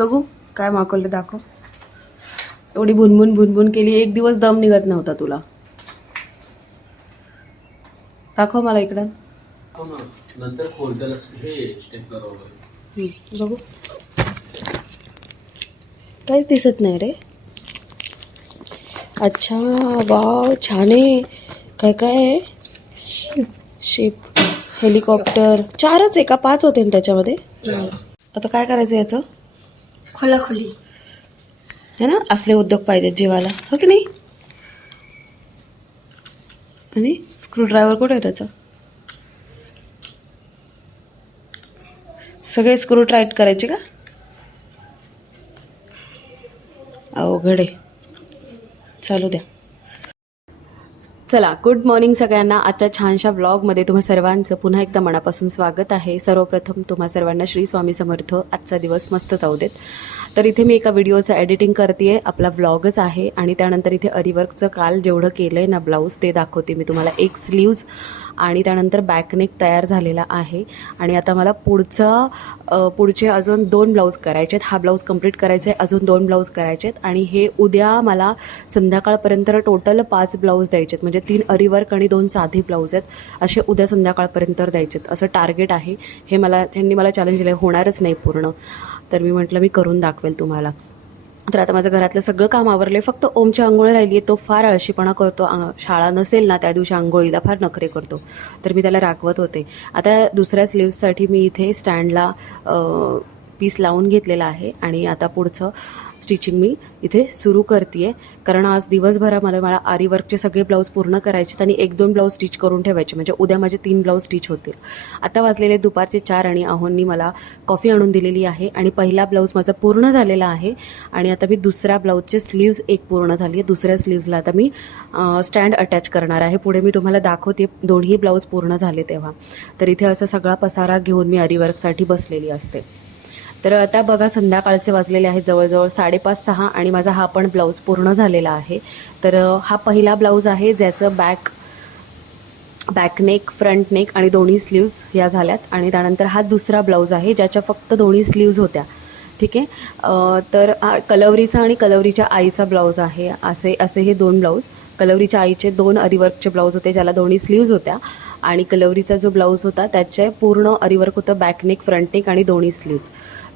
बघू काय मागवलं दाखव. एवढी भुनभुन भुनभुन केली एक दिवस दम निघत नव्हता तुला. दाखव मला इकडं. हो हे बघू. काहीच दिसत नाही रे. अच्छा वाव छान आहे. काय काय आहे? Ship helicopter. चारच आहे का? पाच होते ना त्याच्यामध्ये? आता काय करायचं याचं? खोलाखोली. है ना? असले उद्योग पाहिजेत जीवाला. हो की नाही? आणि स्क्रूड्रायव्हर कुठे आहे त्याचा? सगळे स्क्रू टाईट करायचे का? अवघड आहे. चालू द्या. चला गुड मॉर्निंग सगळ्यांना. आजच्या छानशा ब्लॉगमध्ये तुम्हा सर्वांचं पुन्हा एकदा मनापासून स्वागत आहे. सर्वप्रथम तुम्हा सर्वांना श्री स्वामी समर्थ. आजचा दिवस मस्त जाऊ देत. तर इथे मी एका व्हिडिओचं एडिटिंग करते आपला ब्लॉगच आहे आणि त्यानंतर इथे अरिवर्कचं काल जेवढं केलं आहे ना ब्लाऊज ते दाखवते मी तुम्हाला. एक स्लीव्ज आणि त्यानंतर बॅकनेक तयार झालेला आहे. आणि आता मला पुढचं पुढचे अजून दोन ब्लाऊज करायचे आहेत. हा ब्लाऊज कंप्लीट करायचा आहे. अजून दोन ब्लाऊज करायचे आहेत. आणि हे उद्या मला संध्याकाळपर्यंत टोटल पाच ब्लाऊज द्यायचे आहेत. म्हणजे म्हणजे तीन अरिवर्क आणि दोन साधे ब्लाऊज आहेत असे उद्या संध्याकाळपर्यंत द्यायचे आहेत असं टार्गेट आहे. हे मला त्यांनी मला चॅलेंज दिलं होणारच नाही पूर्ण. तर मी म्हटलं मी करून दाखवेल तुम्हाला. तर आता माझं घरातलं सगळं काम आवरले फक्त ओमची आंघोळ राहिली आहे तो फार आळशीपणा करतो. शाळा नसेल ना त्या दिवशी आंघोळीला फार नखरे करतो. तर मी त्याला राखवत होते. आता दुसऱ्या स्लीव्ससाठी मी इथे स्टँडला पीस लावून घेतलेला आहे आणि आता पुढचं स्टिचिंग मी इथे सुरू करते आहे कारण आज दिवसभरा मला आरी वर्कचे सगळे ब्लाऊज पूर्ण करायचे आणि एक दोन ब्लाऊज स्टिच करून ठेवायचे म्हणजे उद्या माझे तीन ब्लाऊज स्टिच होतील. आता वाजलेले दुपारचे चार आणि अहोंनी मला कॉफी आणून दिलेली आहे आणि पहिला ब्लाऊज माझा पूर्ण झालेला आहे आणि आता मी दुसऱ्या ब्लाऊजचे स्लीव्ज एक पूर्ण झाली आहे. दुसऱ्या स्लीव्जला आता मी स्टँड अटॅच करणार आहे. पुढे मी तुम्हाला दाखवते दोन्ही ब्लाऊज पूर्ण झाले तेव्हा. तर इथे असा सगळा पसारा घेऊन मी अरिवर्कसाठी बसलेली असते. तर आता बघा संध्याकाळचे वाजलेले आहेत जवळजवळ साडेपाच सहा आणि माझा हा पण ब्लाऊज पूर्ण झालेला आहे. तर हा पहिला ब्लाऊज आहे ज्याचं back back neck front neck आणि दोन्ही स्लीव्ज या झाल्यात आणि त्यानंतर हा दुसरा ब्लाऊज आहे ज्याच्या फक्त दोन्ही स्लीव्ज होत्या. ठीक आहे? तर हा कलवरीचा आणि कलवरीच्या आईचा ब्लाऊज आहे. असे असे हे दोन ब्लाऊज. कलवरीच्या आईचे दोन अरिवर्कचे ब्लाऊज होते ज्याला दोन्ही स्लीव्ज होत्या आणि कलवरीचा जो ब्लाऊज होता त्याचे पूर्ण अरिवर्क होतं बॅक नेक फ्रंट नेक आणि दोन्ही स्लीव्ज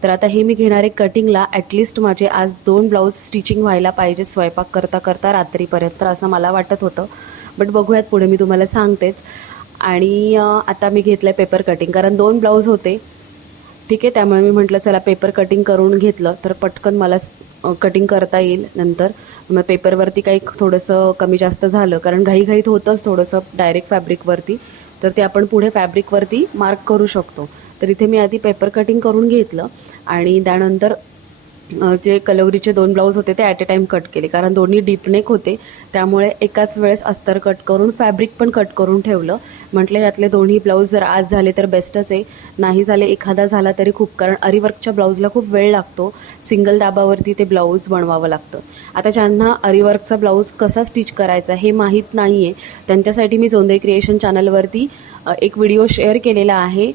तर आता हे मी घेणारे कटिंगला ॲटलिस्ट माझे आज दोन ब्लाऊज स्टिचिंग व्हायला पाहिजे स्वयंपाक करता करता रात्रीपर्यंत असं मला वाटत होतं. बट बघूयात पुढे मी तुम्हाला सांगतेच. आणि आता मी घेतलं आहे पेपर कटिंग कारण दोन ब्लाऊज होते. ठीक आहे त्यामुळे मी म्हटलं चला पेपर कटिंग करून घेतलं. तर पटकन मला कटिंग करता येईल नंतर. मग पेपरवरती काही थोडंसं कमी जास्त झालं. कारण घाईघाईत होतंच थोडंसं डायरेक्ट फॅब्रिकवरती तर ते आपण पुढे फॅब्रिकवरती मार्क करू शकतो. तर इथे मी आधी पेपर कटिंग करून घेतलं आणि त्यानंतर जे कलवरीचे दोन ब्लाऊज होते ते ॲट ए टाईम कट केले. कारण दोन्ही डीपनेक होते. त्यामुळे एकाच वेळेस अस्तर कट करून फॅब्रिक पण कट करून ठेवलं. म्हटलं यातले दोन्ही ब्लाऊज जर आज झाले तर बेस्टच आहे. नाही झाले एखादा झाला तरी खूप. कारण अरिवर्कच्या ब्लाऊजला खूप वेळ लागतो. सिंगल दाबावरती ते ब्लाऊज बनवावं लागतं. आता ज्यांना अरिवर्कचा ब्लाऊज कसा स्टिच करायचा हे माहीत नाही आहे त्यांच्यासाठी मी जोंदे क्रिएशन चॅनलवरती एक व्हिडिओ शेअर केलेला आहे.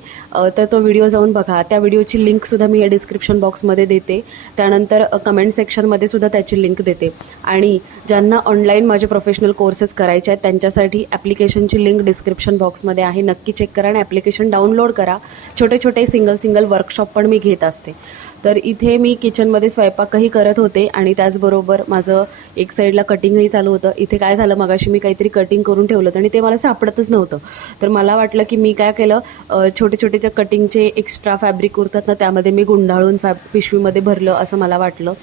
तर तो व्हिडिओ जाऊन बघा. त्या व्हिडिओची लिंकसुद्धा मी या डिस्क्रिप्शन बॉक्समध्ये देते. त्यानंतर कमेंट सेक्शनमध्ये सुद्धा त्याची लिंक देते. आणि ज्यांना ऑनलाईन माझे प्रोफेशनल कोर्सेस करायचे आहेत त्यांच्यासाठी ॲप्लिकेशनची लिंक डिस्क्रिप्शन बॉक्समध्ये आहे. नक्की चेक करा आणि ॲप्लिकेशन डाउनलोड करा. छोटे छोटे सिंगल सिंगल वर्कशॉप पण मी घेत असते. तर इथे मी किचनमध्ये स्वयंपाकही करत होते आणि त्याचबरोबर माझं एक साईडला कटिंगही चालू होतं. इथे काय झालं मगाशी मी काहीतरी कटिंग करून ठेवलं होतं आणि ते मला सापडतच नव्हतं. तर मला वाटलं की मी काय केलं छोटे छोटे त्या कटिंगचे एक्स्ट्रा फॅब्रिक उरतात ना त्यामध्ये मी गुंडाळून फॅब पिशवीमध्ये भरलं असं मला वाटलं.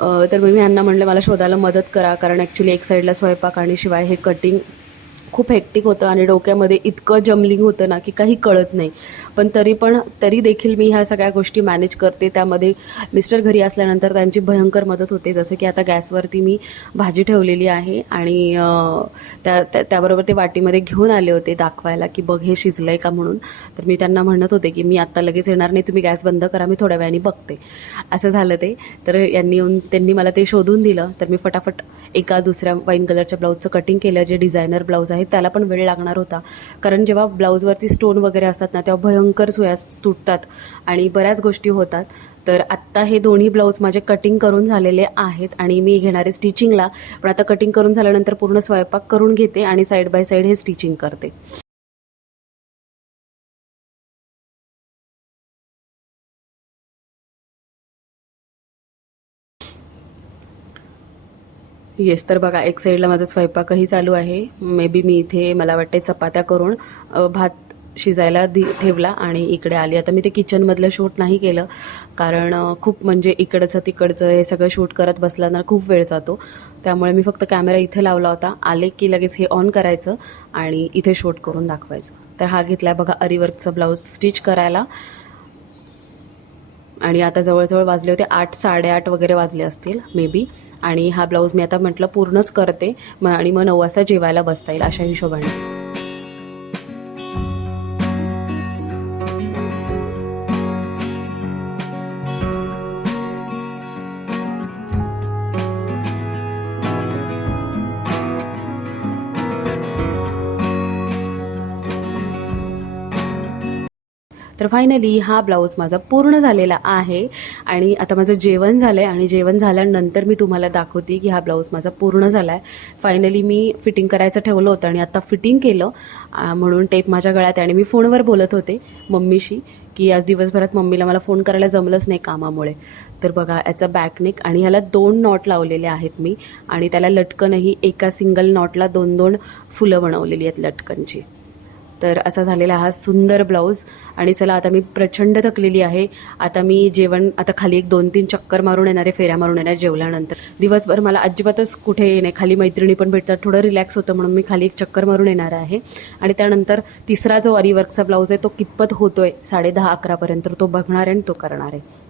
तर मी ह्यांना म्हणलं मला शोधायला मदत करा कारण ॲक्च्युली एक साईडला स्वयंपाक आणि शिवाय हे कटिंग खूप हेक्टिक होतं आणि डोक्यामध्ये इतकं जमलिंग होतं ना की काही कळत नाही. पण तरी पण तरी देखील मी ह्या सगळ्या गोष्टी मॅनेज करते. त्यामध्ये मिस्टर घरी असल्यानंतर त्यांची भयंकर मदत होते. जसं की आता गॅसवरती मी भाजी ठेवलेली आहे आणि त्या त्या- त्याबरोबर ते वाटीमध्ये घेऊन आले होते दाखवायला की बघ हे शिजलं आहे का म्हणून. तर मी त्यांना म्हणत होते की मी आत्ता लगेच येणार नाही तुम्ही गॅस बंद करा मी थोड्या वेळाने बघते. असं झालं ते. तर यांनी येऊन त्यांनी मला ते शोधून दिलं. तर मी फटाफट एका दुसऱ्या वाईन कलरच्या ब्लाऊजचं कटिंग केलं जे डिझायनर ब्लाऊज आहे. आहे त्याला पण वेळ लागणार होता. कारण जेव्हा ब्लाऊजवरती स्टोन वगैरे असतात ना तेव्हा भयंकर सुया तुटतात आणि बऱ्याच गोष्टी होतात. तर आत्ता हे दोन्ही ब्लाऊज माझे कटिंग करून झालेले आहेत आणि मी घेणारे स्टिचिंगला पण आता कटिंग करून झाल्यानंतर पूर्ण स्वयंपाक करून घेते आणि साईड बाय साईड हे स्टिचिंग करते. येस तर बघा एक साईडला माझा स्वयंपाकही चालू आहे. मे बी मी इथे मला वाटते चपात्या करून भात शिजायला दि ठेवला आणि इकडे आली. आता मी ते किचनमधलं शूट नाही केलं कारण खूप म्हणजे इकडचं तिकडचं हे सगळं शूट करत बसल्यानं खूप वेळ जातो. त्यामुळे मी फक्त कॅमेरा इथे लावला होता. आले की लगेच हे ऑन करायचं आणि इथे शूट करून दाखवायचं. तर हा घेतला आहे बघा अरिवर्कचा ब्लाऊज स्टिच करायला. आणि आता जवळजवळ वाजले होते आठ साडेआठ वगैरे वाजले असतील मे बी आणि हा ब्लाऊज मी आता म्हटलं पूर्णच करते मग आणि मग नऊ वाजता जेवायला बसता येईल अशा हिशोबाने. तर फायनली हा ब्लाऊज माझा पूर्ण झालेला आहे. आणि आता माझं जेवण झालं आहे आणि जेवण झाल्यानंतर मी तुम्हाला दाखवते की हा ब्लाऊज माझा पूर्ण झाला आहे फायनली मी फिटिंग करायचं ठेवलं होतं आणि आता फिटिंग केलं. म्हणून टेप माझ्या गळ्यात आणि मी फोनवर बोलत होते मम्मीशी की आज दिवसभरात मम्मीला मला फोन करायला जमलंच नाही कामामुळे. तर बघा याचा बॅकनेक आणि ह्याला दोन नॉट लावलेले आहेत मी आणि त्याला लटकनही एका सिंगल नॉटला दोन दोन फुलं बनवलेली आहेत लटकनची. तर असा झालेला हा सुंदर ब्लाऊज. आणि चला आता मी प्रचंड थकलेली आहे. आता मी जेवण आता खाली एक दोन तीन चक्कर मारून येणारे फेऱ्या मारून येणार जेवल्यानंतर. दिवसभर मला अजिबातच कुठे नाही खाली मैत्रिणी पण भेटतात थोडं रिलॅक्स होतं म्हणून मी खाली एक चक्कर मारून येणार आहे. आणि त्यानंतर तिसरा जो अरीवर्कचा ब्लाऊज आहे तो कितपत होतोय? साडे दहा अकरापर्यंत तो बघणार आहे आणि तो करणार आहे.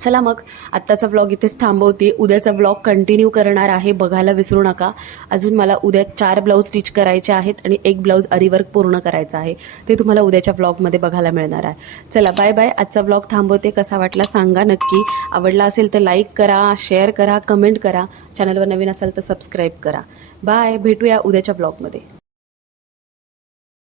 चला मग आत्ताचा व्लॉग इथेच थांबवते. उद्याचा व्लॉग कंटिन्यू करणार आहे बघायला विसरू नका. अजून मला उद्या चार ब्लाऊज स्टिच करायचे आहेत आणि एक ब्लाऊज अरीवर्क पूर्ण करायचा आहे. ते तुम्हाला उद्याच्या व्लॉगमध्ये बघायला मिळणार आहे. चला बाय बाय आजचा व्लॉग थांबवते. कसा वाटला सांगा नक्की. आवडला असेल तर लाईक करा शेअर करा कमेंट करा. चॅनलवर नवीन असाल तर सबस्क्राईब करा. बाय भेटूया उद्याच्या ब्लॉगमध्ये